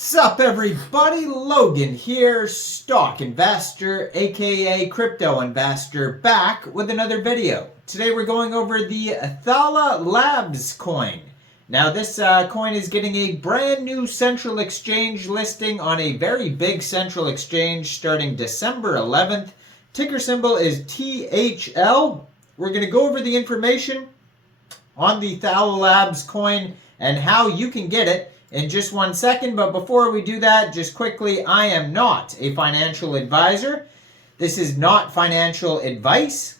Sup everybody, Logan here, stock investor aka crypto investor, back with another video. Today we're going over the Thalalabs coin. Now this coin is getting a brand new central exchange listing on a very big central exchange starting December 11th. Ticker symbol is THL. We're going to go over the information on the Thalalabs coin and how you can get it in just 1 second. But before we do that, just quickly, I am not a financial advisor. This is not financial advice.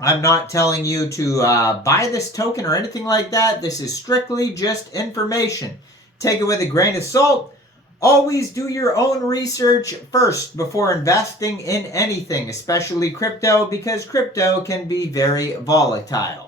I'm not telling you to buy this token or anything like that. This is strictly just information. Take it with a grain of salt. Always do your own research first before investing in anything, especially crypto, because crypto can be very volatile.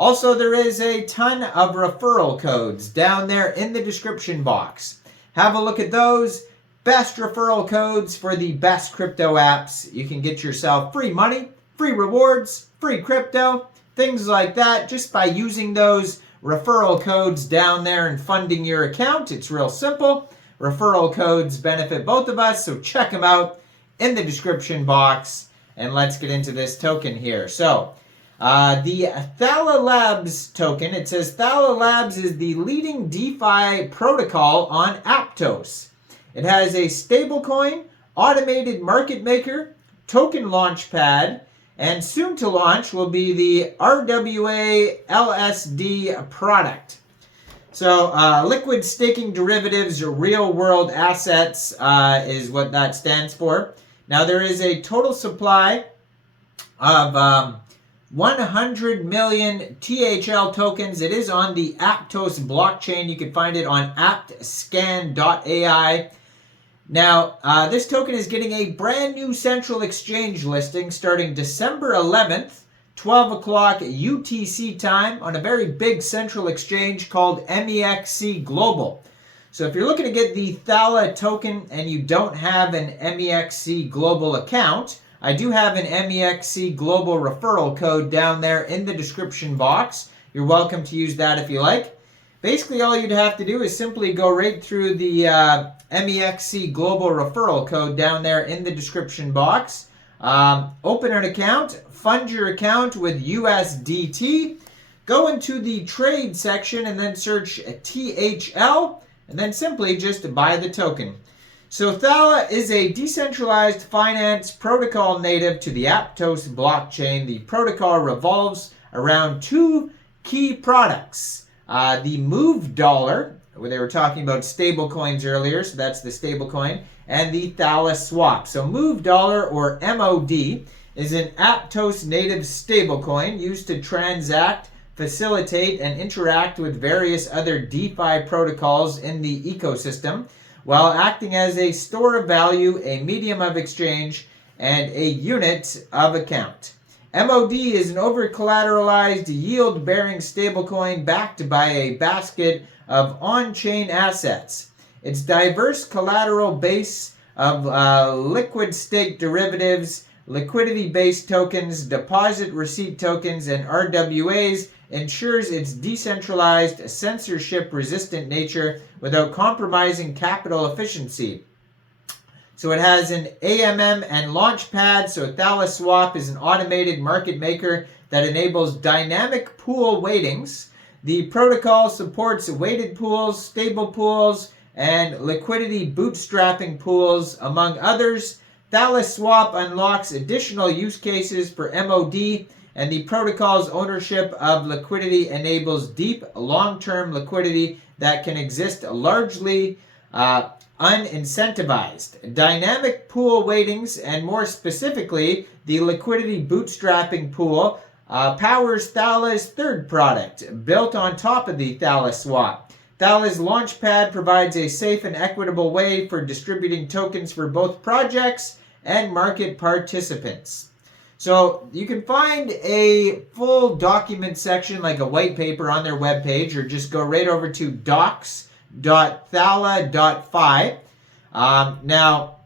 Also, there is a ton of referral codes down there in the description box. Have a look at those. Best referral codes for the best crypto apps. You can get yourself free money, free rewards, free crypto, things like that, just by using those referral codes down there and funding your account. It's real simple. Referral codes benefit both of us, so check them out in the description box. And let's get into this token here. So, the Thalalabs token, it says Thalalabs is the leading DeFi protocol on Aptos. It has a stablecoin, automated market maker, token launchpad, and soon to launch will be the RWA LSD product. So liquid staking derivatives or real world assets is what that stands for. Now there is a total supply of 100 million THL tokens. It is on the Aptos blockchain. You can find it on aptscan.ai. Now, this token is getting a brand new central exchange listing starting December 11th, 12 o'clock UTC time on a very big central exchange called Mexc Global. So if you're looking to get the Thala token and you don't have an Mexc Global account, I do have an Mexc Global referral code down there in the description box. You're welcome to use that if you like. Basically, all you'd have to do is simply go right through the Mexc Global referral code down there in the description box. Open an account, fund your account with USDT, go into the trade section and then search THL, and then simply just buy the token. So Thala is a decentralized finance protocol native to the Aptos blockchain. The protocol revolves around two key products. The Move Dollar, where they were talking about stable coins earlier, so that's the stable coin, and the Thala Swap. So Move Dollar, or MOD, is an Aptos native stablecoin used to transact, facilitate, and interact with various other DeFi protocols in the ecosystem, while acting as a store of value, a medium of exchange, and a unit of account. MOD is an over-collateralized, yield-bearing stablecoin backed by a basket of on-chain assets. Its diverse collateral base of liquid stake derivatives, liquidity-based tokens, deposit receipt tokens, and RWAs ensures its decentralized, censorship-resistant nature without compromising capital efficiency. So it has an AMM and launchpad. So Thala Swap is an automated market maker that enables dynamic pool weightings. The protocol supports weighted pools, stable pools, and liquidity bootstrapping pools, among others. Thala Swap unlocks additional use cases for MOD, and the protocol's ownership of liquidity enables deep, long-term liquidity that can exist largely unincentivized. Dynamic pool weightings, and more specifically, the liquidity bootstrapping pool, powers Thala's third product, built on top of the Thala Swap. Thala's Launchpad provides a safe and equitable way for distributing tokens for both projects and market participants. So you can find a full document section, like a white paper, on their webpage, or just go right over to docs.thala.fi. Now,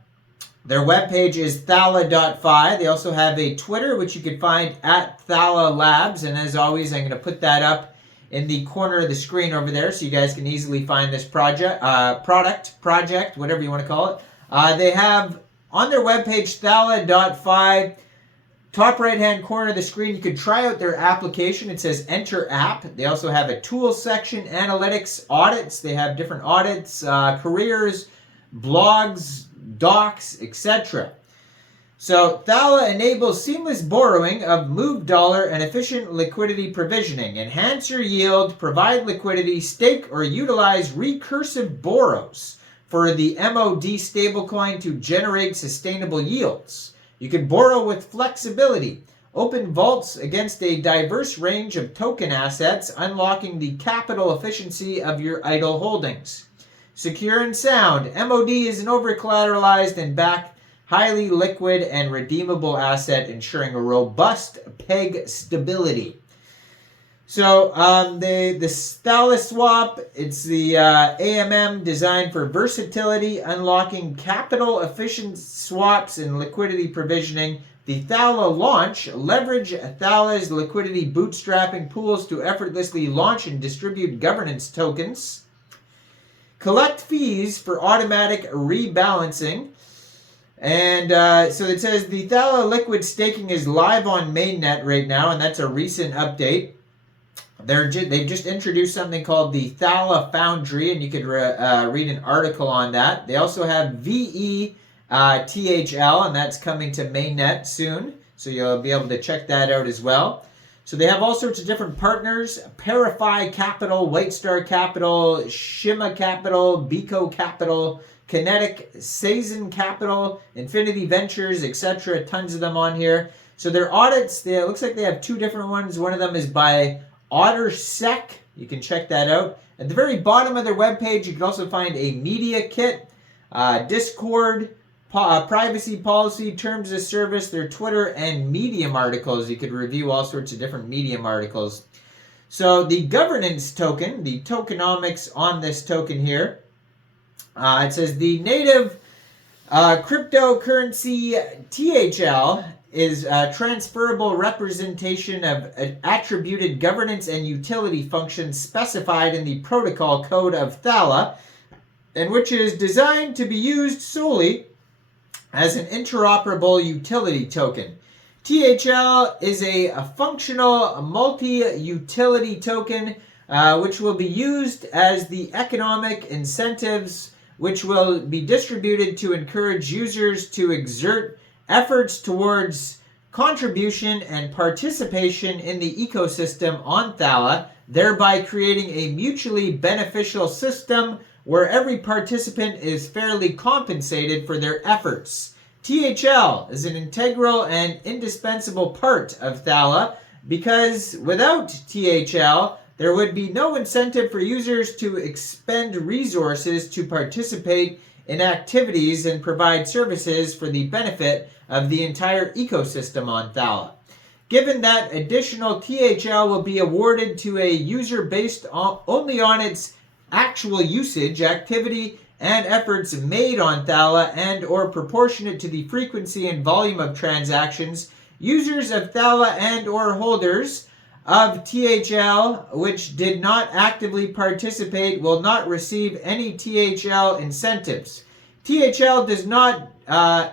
their webpage is thala.fi. They also have a Twitter, which you can find at Thalalabs. And as always, I'm going to put that up in the corner of the screen over there, so you guys can easily find this project, whatever you want to call it. They have on their webpage, Thala.fi, top right-hand corner of the screen, you could try out their application. It says Enter App. They also have a Tools section, Analytics, Audits. They have different audits, careers, blogs, docs, etc. So Thala enables seamless borrowing of moved dollar and efficient liquidity provisioning. Enhance your yield, provide liquidity, stake or utilize recursive borrows for the MOD stablecoin to generate sustainable yields. You can borrow with flexibility. Open vaults against a diverse range of token assets, unlocking the capital efficiency of your idle holdings. Secure and sound. MOD is an over-collateralized and highly liquid and redeemable asset, ensuring a robust peg stability. So the Thala swap, it's the AMM designed for versatility, unlocking capital efficient swaps and liquidity provisioning. The Thala launch, leverage Thala's liquidity bootstrapping pools to effortlessly launch and distribute governance tokens. Collect fees for automatic rebalancing. And so it says the Thala liquid staking is live on mainnet right now, and that's a recent update. They've just introduced something called the Thala Foundry, and you could read an article on that. They also have VETHL, and that's coming to mainnet soon, so you'll be able to check that out as well. So they have all sorts of different partners: Parify Capital, White Star Capital, Shima Capital, Biko Capital, Kinetic, Sazen Capital, Infinity Ventures, etc. Tons of them on here. So their audits, it looks like they have two different ones. One of them is by OtterSec. You can check that out. At the very bottom of their webpage, you can also find a media kit, Discord, privacy policy, terms of service, their Twitter, and Medium articles. You could review all sorts of different Medium articles. So the governance token, the tokenomics on this token here, it says the native cryptocurrency THL is a transferable representation of attributed governance and utility functions specified in the protocol code of Thala, and which is designed to be used solely as an interoperable utility token. THL is a functional multi-utility token which will be used as the economic incentives which will be distributed to encourage users to exert efforts towards contribution and participation in the ecosystem on Thala, thereby creating a mutually beneficial system where every participant is fairly compensated for their efforts. THL is an integral and indispensable part of Thala because without THL, there would be no incentive for users to expend resources to participate in activities and provide services for the benefit of the entire ecosystem on Thala. Given that additional THL will be awarded to a user based only on its actual usage, activity, and efforts made on Thala and or proportionate to the frequency and volume of transactions, users of Thala and or holders of THL which did not actively participate will not receive any THL incentives. THL does not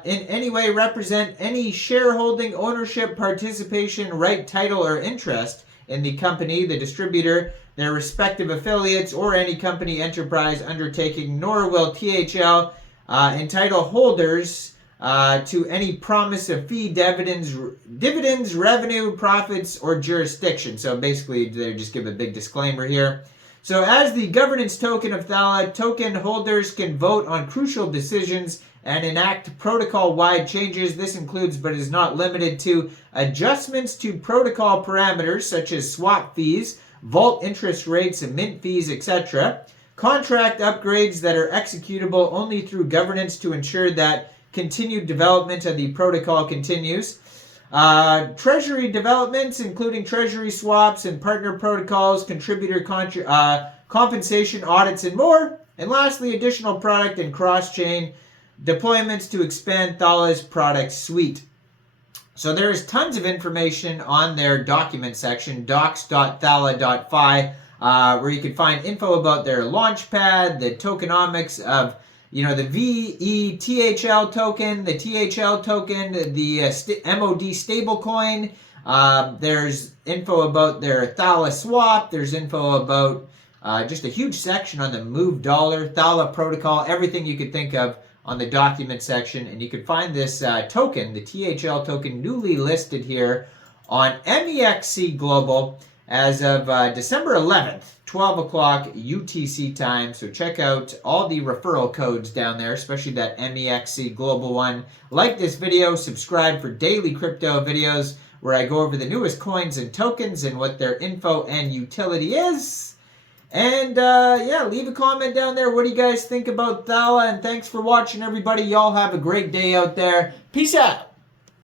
in any way represent any shareholding, ownership, participation, right, title, or interest in the company, the distributor, their respective affiliates, or any company, enterprise, undertaking, nor will THL entitle holders to any promise of fee, dividends, revenue, profits, or jurisdiction. So basically, they just give a big disclaimer here. So as the governance token of Thala, token holders can vote on crucial decisions and enact protocol-wide changes. This includes, but is not limited to, adjustments to protocol parameters such as swap fees, vault interest rates, and mint fees, etc. Contract upgrades that are executable only through governance to ensure that continued development of the protocol continues. Treasury developments, including treasury swaps and partner protocols, contributor compensation audits, and more. And lastly, additional product and cross-chain deployments to expand Thala's product suite. So there's tons of information on their document section, docs.thala.fi. where you can find info about their launchpad, the tokenomics of the VETHL token, the THL token, the MOD stablecoin. There's info about their Thala swap. There's info about just a huge section on the Move Dollar, Thala protocol, everything you could think of on the document section. And you can find this token, the THL token, newly listed here on Mexc Global as of December 11th, 12 o'clock UTC time. So check out all the referral codes down there, especially that Mexc Global one. Like this video, subscribe for daily crypto videos where I go over the newest coins and tokens and what their info and utility is. And yeah, leave a comment down there. What do you guys think about Thala? And thanks for watching, everybody. Y'all have a great day out there. Peace out.